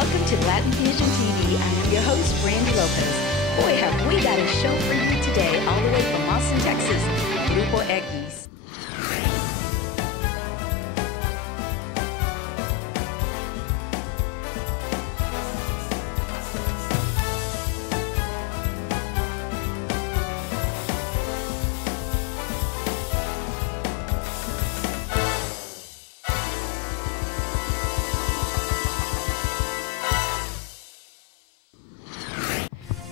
Welcome to Latin Fusion TV. I am your host, Brandy Lopez. Boy, have we got a show for you today, all the way from Austin, Texas, Grupo X.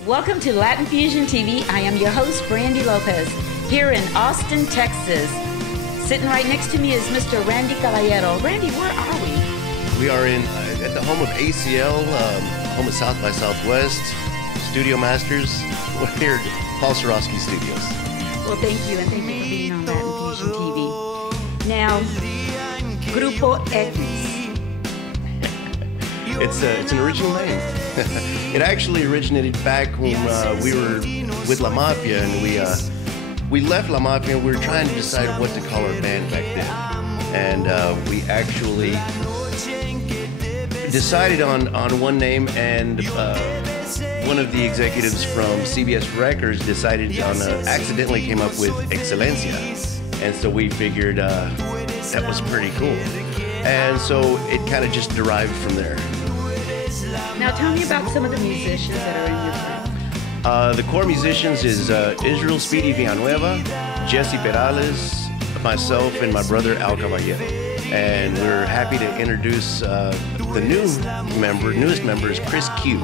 Welcome to Latin Fusion TV. I am your host, Brandy Lopez, here in Austin, Texas. Sitting right next to me is Mr. Randy Caballero. Randy, where are we? We are at the home of ACL, home of South by Southwest, Studio Masters. We're here at Paul Sorosky Studios. Well, thank you, and thank you for being on Latin Fusion TV. Now, Grupo X. It's an original name. It actually originated back when we were with La Mafia, and we left La Mafia, and we were trying to decide what to call our band back then. And we actually decided on one name, and one of the executives from CBS Records decided accidentally came up with Excelencia. And so we figured that was pretty cool. And so it kind of just derived from there. Now tell me about some of the musicians that are in your group. The core musicians is Israel Speedy Villanueva, Jesse Perales, myself, and my brother Al Caballero. And we're happy to introduce the newest member is Chris Q.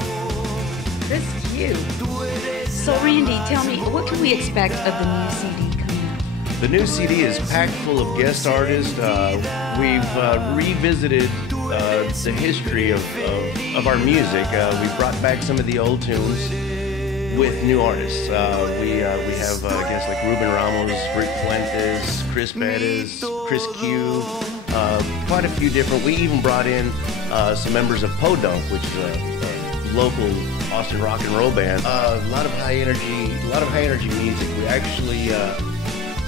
Chris Q. So Randy, tell me, what can we expect of the new CD coming out? The new CD is packed full of guest artists. We've revisited the history of our music. We brought back some of the old tunes with new artists. We have guests like Ruben Ramos, Rick Fuentes, Chris Perez, Chris Q, quite a few different. We even brought in some members of Podunk, which is a local Austin rock and roll band. A lot of high energy music. We actually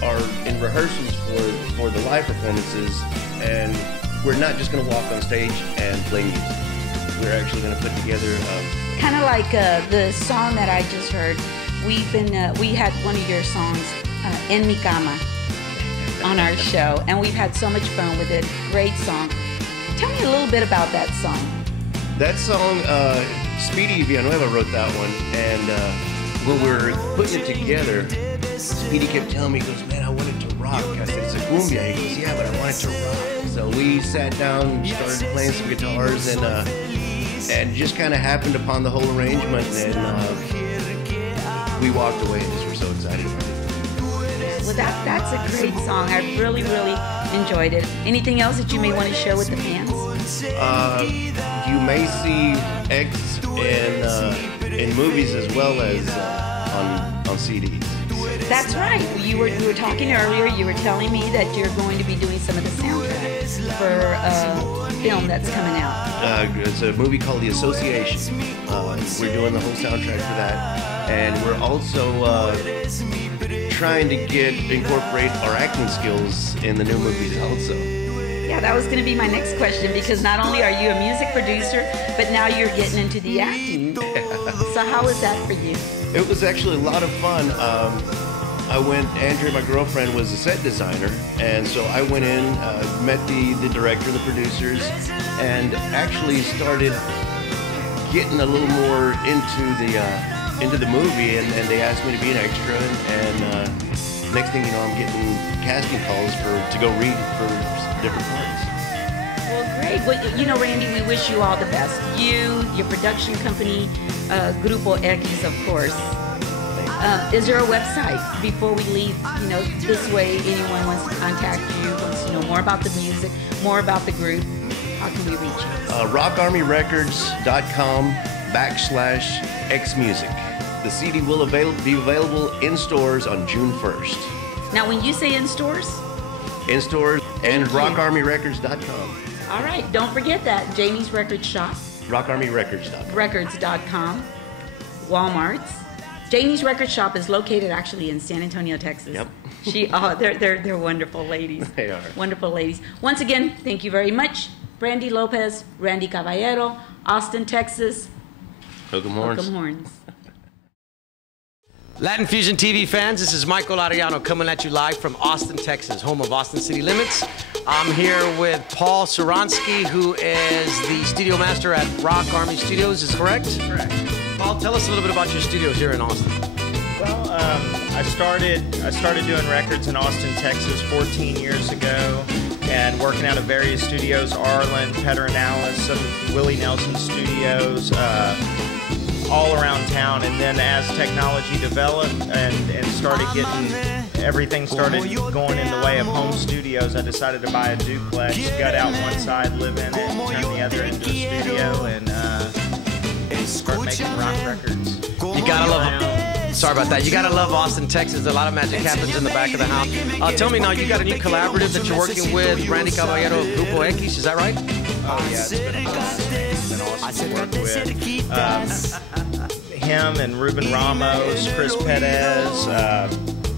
are in rehearsals for the live performances, and we're not just going to walk on stage and play music. We're actually going to put together kind of like the song that I just heard. We had one of your songs, En Mi Cama, on our show, and we've had so much fun with it. Great song. Tell me a little bit about that song. That song, Speedy Villanueva wrote that one, and when we were putting it together, Speedy kept telling me, he goes, man, I want it to rock. I said, it's a cumbia. He goes, yeah, but I want it to rock. So we sat down and started playing some guitars, and just kind of happened upon the whole arrangement, and we walked away and just were so excited about it. Well, that's a great song. I really, really enjoyed it. Anything else that you may want to share with the fans? You may see X in movies as well as on CDs. That's right. We were talking earlier. You were telling me that you're going to be doing some of the soundtracks for a film that's coming out. It's a movie called The Association. We're doing the whole soundtrack for that, and we're also trying to incorporate our acting skills in the new movies also. Yeah, that was going to be my next question, because not only are you a music producer, but now you're getting into the acting. So how was that for you? It was actually a lot of fun. Andrea, my girlfriend, was a set designer, and so I went in, met the director, the producers, and actually started getting a little more into the movie, and they asked me to be an extra, and next thing you know, I'm getting casting calls to go read for different parts. Well, great. Well, you know, Randy, we wish you all the best. You, your production company, Grupo X, of course. Is there a website before we leave? You know, this way anyone wants to contact you, wants to know more about the music, more about the group, how can we reach you? rockarmyrecords.com/xmusic. The CD will be available in stores on June 1st. Now, when you say in stores? In stores and rockarmyrecords.com. All right, don't forget that. Jamie's Record Shop. rockarmyrecords.com. Records.com. Walmart's. Janie's Record Shop is located actually in San Antonio, Texas. Yep. They're wonderful ladies. They are. Wonderful ladies. Once again, thank you very much. Brandy Lopez, Randy Caballero Austin, Texas. Hook 'em horns. Hook 'em horns. Latin Fusion TV fans, this is Michael Ariano coming at you live from Austin, Texas, home of Austin City Limits. I'm here with Paul Soronsky, who is the studio master at Rock Army Studios, is correct? Correct. Paul, tell us a little bit about your studios here in Austin. Well, I started doing records in Austin, Texas 14 years ago, and working out of various studios, Arlen, Pedernales, some Willie Nelson studios, all around town. And then as technology developed and started getting, everything started going in the way of home studios, I decided to buy a duplex, gut out one side, live in it, turn the other into a studio, and start making rock records. You gotta love them. Sorry about that. You gotta love Austin, Texas. A lot of magic happens in the back of the house. Tell me now, you got a new collaborative that you're working with, Randy Caballero of Grupo X, is that right? Oh yeah, it's been awesome. It's been awesome to work with him and Ruben Ramos, Chris Perez,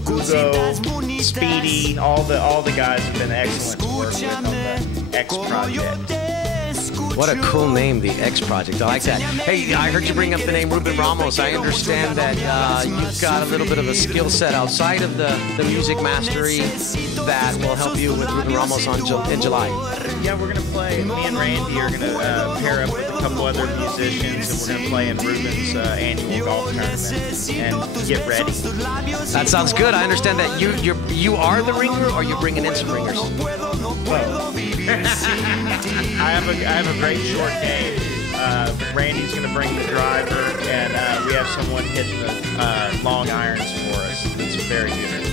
Hugo, Speedy. All the guys have been excellent to work with on the X project. What a cool name, the X Project. I like that. Hey, I heard you bring up the name Ruben Ramos. I understand that you've got a little bit of a skill set outside of the music mastery that will help you with Ruben Ramos in July. Yeah, we're going to play, me and Randy are going to pair up with a couple other musicians, and we're going to play in Ruben's annual golf tournament and get ready. That sounds good. I understand that you are the ringer, or you're bringing in some ringers? Well, I have a great short game. Randy's going to bring the driver, and we have someone hitting the long irons for us. It's very good.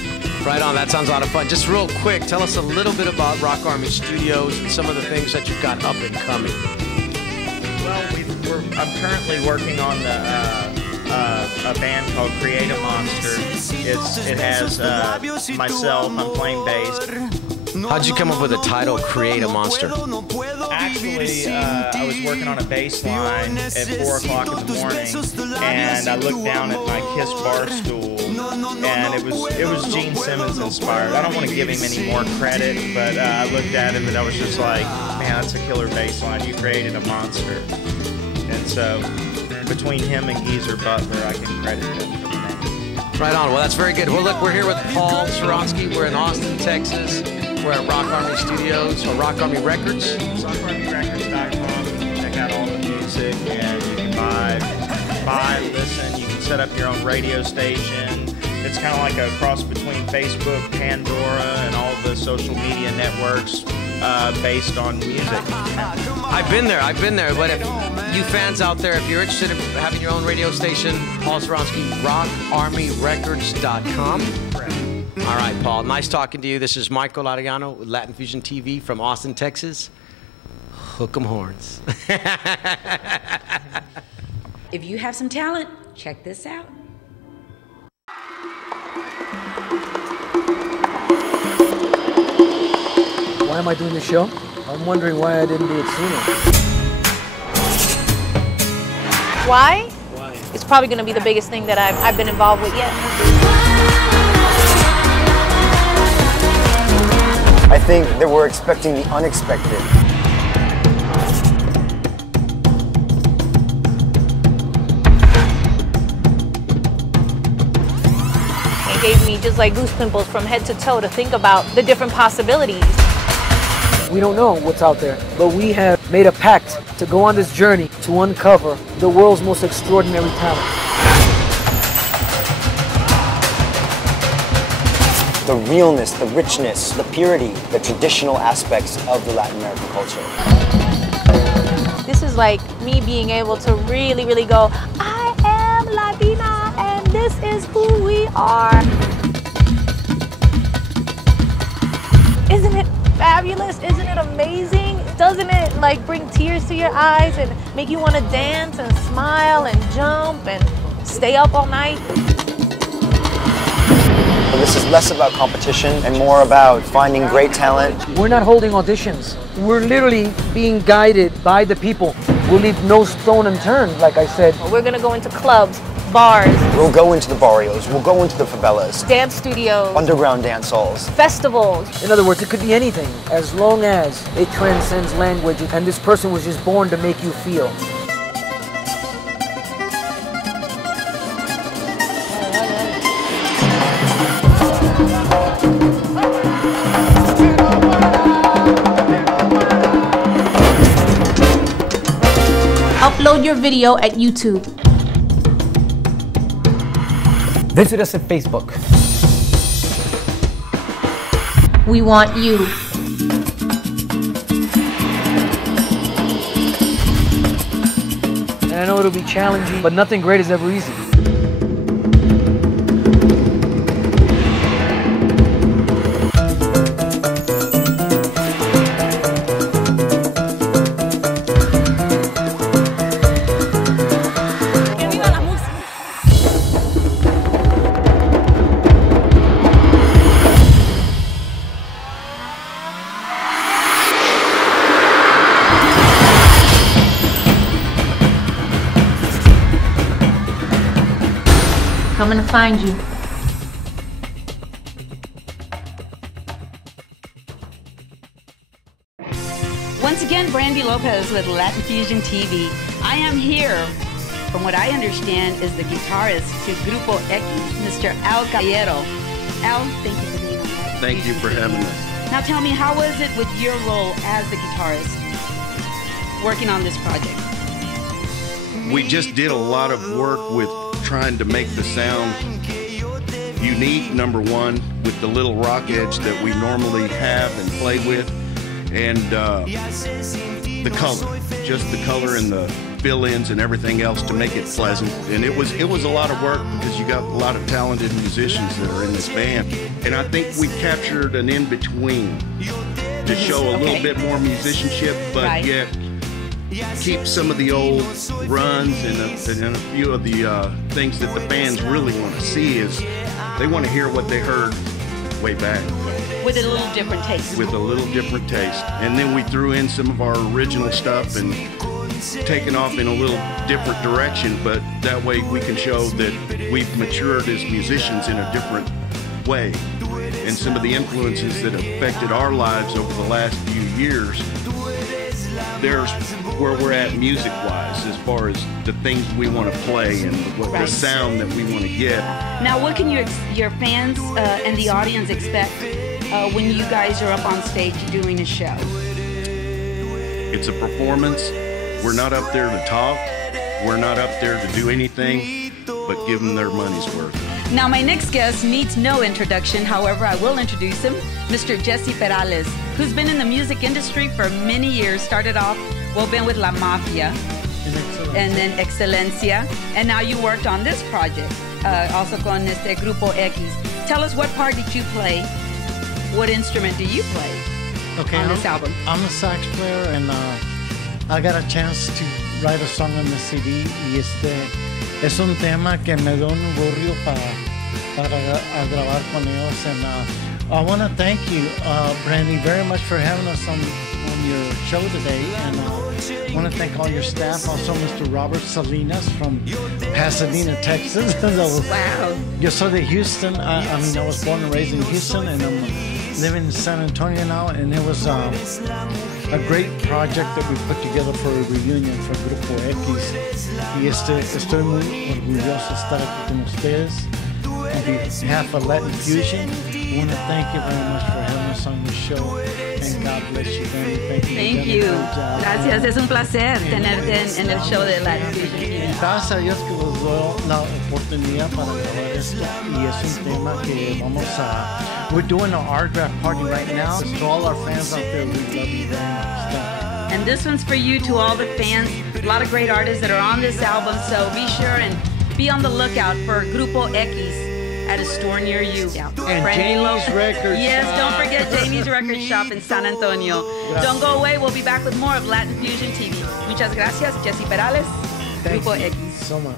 Right on. That sounds a lot of fun. Just real quick, tell us a little bit about Rock Army Studios and some of the things that you've got up and coming. Well, I'm currently working on a band called Create a Monster. It has myself. I'm playing bass. How'd you come up with the title Create a Monster? Actually, I was working on a bass line at 4 o'clock in the morning, and I looked down at my Kiss bar stool, and it was Gene Simmons inspired. I don't want to give him any more credit, but I looked at him and I was just like, man, that's a killer bass line. You created a monster. And so between him and Geezer Butler, I can credit him for the name. Right on. Well, that's very good. Well, look, we're here with Paul Soronsky. We're in Austin, Texas. We're at Rock Army Studios, or Rock Army Records. RockArmyRecords.com. Check out all the music, and you can buy, listen. You can set up your own radio station. It's kind of like a cross between Facebook, Pandora, and all the social media networks based on music. I've been there. But if you fans out there, if you're interested in having your own radio station, Paul Soronsky, RockArmyRecords.com. All right, Paul, nice talking to you. This is Michael Ariano with Latin Fusion TV from Austin, Texas. Hook 'em horns. If you have some talent, check this out. Why am I doing this show? I'm wondering why I didn't do it sooner. Why? It's probably going to be the biggest thing that I've been involved with yet. I think that we're expecting the unexpected. It gave me just like goose pimples from head to toe to think about the different possibilities. We don't know what's out there, but we have made a pact to go on this journey to uncover the world's most extraordinary talent. The realness, the richness, the purity, the traditional aspects of the Latin American culture. This is like me being able to really, really go, I am Latina and this is who we are. Isn't it fabulous? Isn't it amazing? Doesn't it like bring tears to your eyes and make you want to dance and smile and jump and stay up all night? So this is less about competition and more about finding great talent. We're not holding auditions. We're literally being guided by the people. We'll leave no stone unturned, like I said. We're gonna go into clubs, bars. We'll go into the barrios, we'll go into the favelas, Dance studios. underground dance halls. Festivals. In other words, it could be anything, as long as it transcends language and this person was just born to make you feel. upload your video at YouTube. Visit us at Facebook. We want you. And I know it'll be challenging, but nothing great is ever easy. Coming to find you. Once again, Brandy Lopez with Latin Fusion TV. I am here, from what I understand, is the guitarist to Grupo X, Mr. Al Caballero. Al, thank you for being on Latin Thank you for having us. Now tell me, how was it with your role as the guitarist, working on this project? We just did a lot of work with trying to make the sound unique, number one, with the little rock edge that we normally have and play with, and the color, just the color and the fill-ins and everything else to make it pleasant. And it was a lot of work because you got a lot of talented musicians that are in this band, and I think we captured an in-between to show a little bit more musicianship, but yet keep some of the old runs and a few of the things that the fans really want to see. Is they want to hear what they heard way back. With a little different taste. With a little different taste. And then we threw in some of our original stuff and taken off in a little different direction, but that way we can show that we've matured as musicians in a different way. And some of the influences that affected our lives over the last few years, there's where we're at music-wise as far as the things we want to play and the sound that we want to get. Now, what can your fans and the audience expect when you guys are up on stage doing a show? It's a performance. We're not up there to talk. We're not up there to do anything but give them their money's worth. Now, my next guest needs no introduction. However, I will introduce him, Mr. Jesse Perales, who's been in the music industry for many years. Started off, been with La Mafia, and then Excelencia, and now you worked on this project, also con este Grupo X. Tell us, what part did you play? What instrument do you play on this album? I'm a sax player, and I got a chance to write a song on the CD, y es un tema que me dio un burro para grabar con ellos. And I want to thank you, Brandy, very much for having us on your show today. And I want to thank all your staff, also Mr. Robert Salinas from Pasadena, Texas. Wow. Yo soy de Houston. I was born and raised in Houston, and I'm living in San Antonio now. And it was a great project that we put together for a reunion for Grupo X. Y estoy muy orgulloso de estar aquí con ustedes. On behalf of Latin Fusion, I want to thank you very much for having us on the show, and God bless you, Brandy. Thank you. Gracias, es un placer tenerte en el show de Latin Fusion. Gracias a Dios que nos dio la oportunidad para grabar esto, y es un tema que we're doing an art draft party right now. To all our fans out there, we love you very much. Thank you. And this one's for you, to all the fans. A lot of great artists that are on this album, so be sure and be on the lookout for Grupo X at a store near you. And Jamie's Record Yes, Shop. don't forget Jamie's Record Shop in San Antonio. Don't go away. We'll be back with more of Latin Fusion TV. Muchas gracias, Jesse Perales, Grupo X. Thank you so much.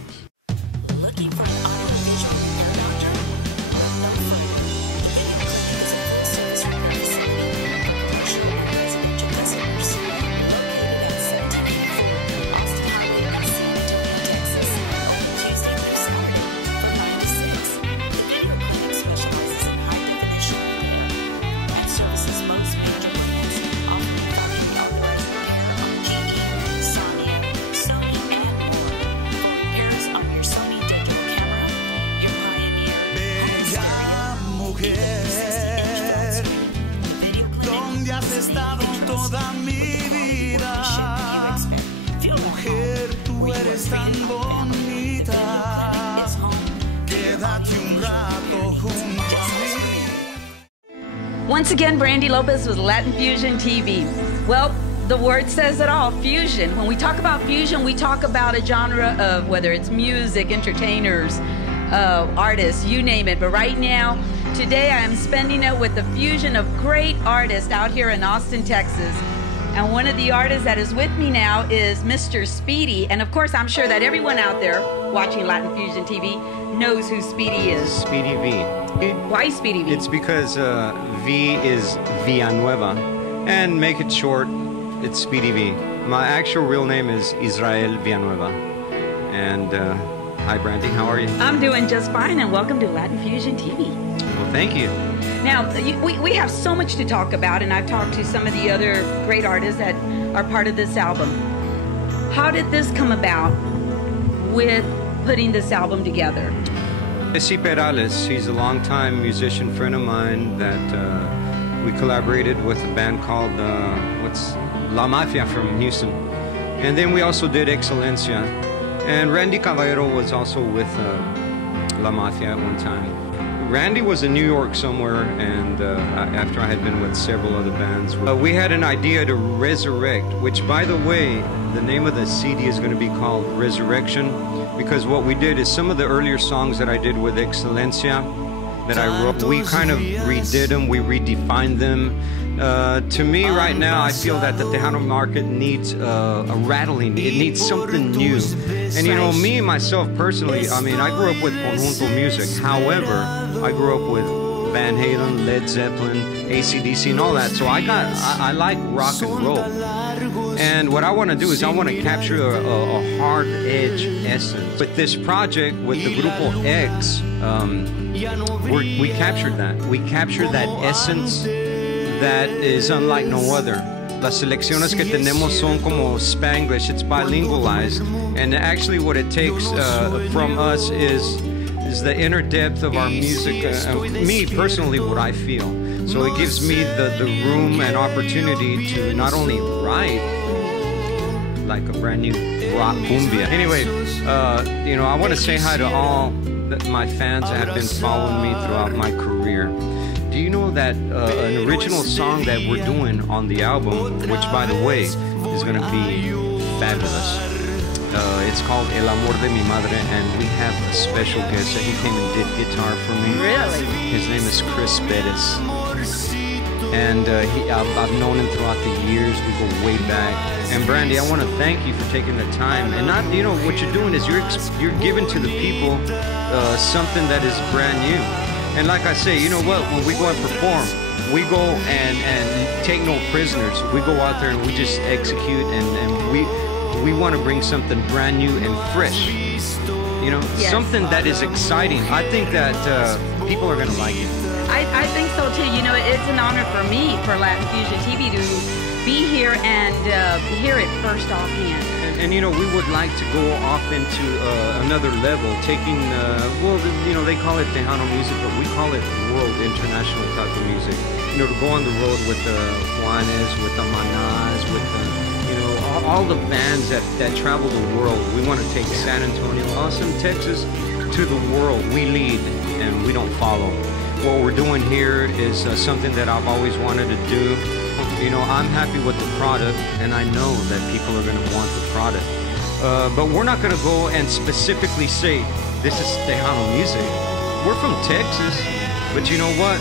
¿Dónde has estado toda mi vida? Mujer, tú Once again, Brandy Lopez with Latin Fusion TV. Well, the word says it all, fusion. When we talk about fusion, we talk about a genre of whether it's music, entertainers, artists, you name it. But right now, today I am spending it with the fusion of great artists out here in Austin, Texas. And one of the artists that is with me now is Mr. Speedy. And of course, I'm sure that everyone out there watching Latin Fusion TV knows who Speedy is. Speedy V. Why Speedy V? It's because V is Villanueva. And make it short, it's Speedy V. My actual real name is Israel Villanueva. And hi, Brandy, how are you? I'm doing just fine, and welcome to Latin Fusion TV. Well, thank you. Now, we have so much to talk about, and I've talked to some of the other great artists that are part of this album. How did this come about with putting this album together? Jesse Perales, he's a longtime musician friend of mine that we collaborated with a band called La Mafia from Houston. And then we also did Excelencia. And Randy Caballero was also with La Mafia at one time. Randy was in New York somewhere, and after I had been with several other bands, we had an idea to resurrect, which, by the way, the name of the CD is going to be called Resurrection, because what we did is some of the earlier songs that I did with Excelencia that I wrote, we kind of redid them, we redefined them. To me right now, I feel that the Tejano market needs a rattling, it needs something new. And you know, me, myself personally, I mean, I grew up with conjunto music. However, I grew up with Van Halen, Led Zeppelin, AC/DC and all that. So I like rock and roll. And what I want to do is I want to capture a hard edge essence. With this project, with the Grupo X, we captured that. We captured that essence that is unlike no other. Las selecciones que tenemos son como Spanglish, it's bilingualized, and actually what it takes from us is the inner depth of our music, me personally, what I feel. So it gives me the room and opportunity to not only write like a brand new rock cumbia. Anyway, you know, I want to say hi to all my fans that have been following me throughout my career. Do you know that an original song that we're doing on the album, which by the way is going to be fabulous, it's called El Amor de Mi Madre, and we have a special guest that he came and did guitar for me. Really? His name is Chris Bettis. And I've known him throughout the years. We go way back. And Brandy, I want to thank you for taking the time. And not, you know, what you're doing is you're giving to the people something that is brand new. And like I say, you know what? When we go and perform, we go and take no prisoners. We go out there and we just execute, and we want to bring something brand new and fresh. You know, yes. Something that is exciting. I think that people are going to like it. I think so too. You know, it's an honor for me, for Latin Fusion TV, to be here and hear it first offhand. And you know, we would like to go off into another level, taking, well, you know, they call it Tejano music, but we call it world, international type of music. You know, to go on the road with the Juanes, with the Manas, with the, you know, all the bands that travel the world. We want to take San Antonio, Austin, Texas, to the world. We lead and we don't follow. What we're doing here is something that I've always wanted to do. You know, I'm happy with the product, and I know that people are going to want the product. But we're not going to go and specifically say, this is Tejano music. We're from Texas, but you know what?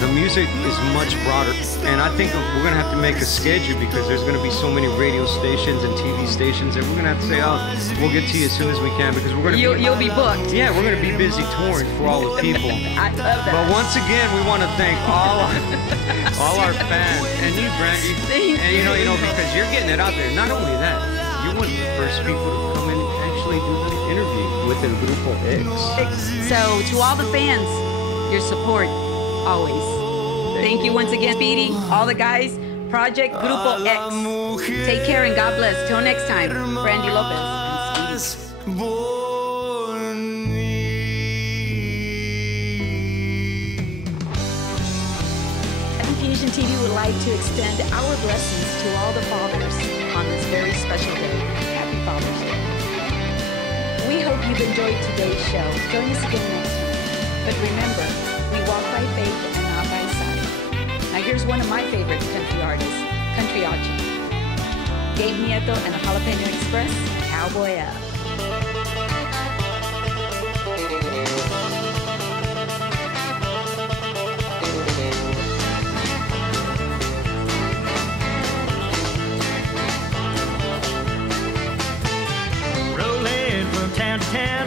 The music is much broader, and I think we're going to have to make a schedule, because there's going to be so many radio stations and TV stations, and we're going to have to say, oh, we'll get to you as soon as we can, because we're going to You'll be booked. Yeah, we're going to be busy touring for all the people. I love that. But once again, we want to thank all our fans, and you, Brandy. And you know, because you're getting it out there. Not only that, you're one of the first people to come and actually do the interview with the Grupo X. So to all the fans, your support always. Thank you once again, Speedy, all the guys, Project Grupo X. Take care and God bless. Till next time, Brandy Lopez and Speedy. Fusion TV would like to extend our blessings to all the fathers on this very special day. Happy Father's Day. We hope you've enjoyed today's show. Join us again next time. But remember, we walk by faith and not by sight. Now here's one of my favorite country artists, Country Archie. Gabe Nieto and the Jalapeno Express, Cowboy Up.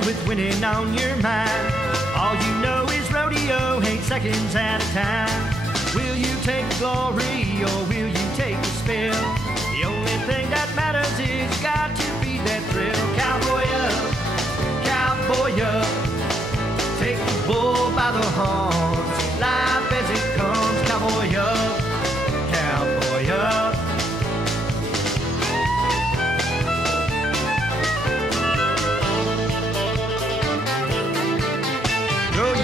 With winning on your mind, all you know is rodeo, 8 seconds at a time. Will you take the glory or will you take the spill? The only thing that matters is you got to be that thrill. Cowboy up, take the bull by the horns. Life as it comes, cowboy up, cowboy up.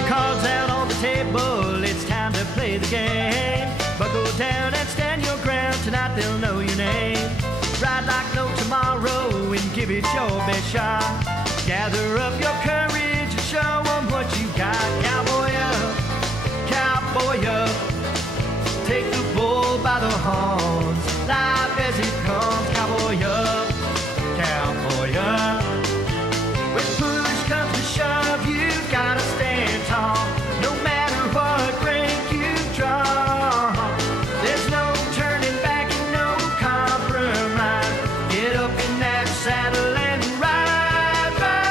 Cards out on the table, it's time to play the game. Buckle down and stand your ground, tonight they'll know your name. Ride like no tomorrow and give it your best shot. Gather up your courage and show them what you got. Cowboy up, take the bull by the horns. Life as it comes, cowboy up, cowboy up. When push comes to shove, you've gotta stand tall, no matter what rank you draw. There's no turning back and no compromise. Get up in that saddle and ride, ride,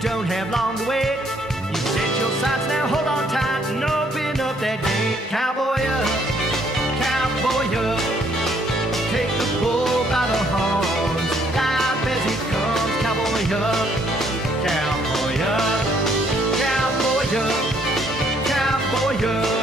don't have long to wait. You set your sights now, hold on tight and open up that gate. Cowboy up, take the bull by the horns. Life as it comes, cowboy up, cowboy up, cowboy up, cowboy up.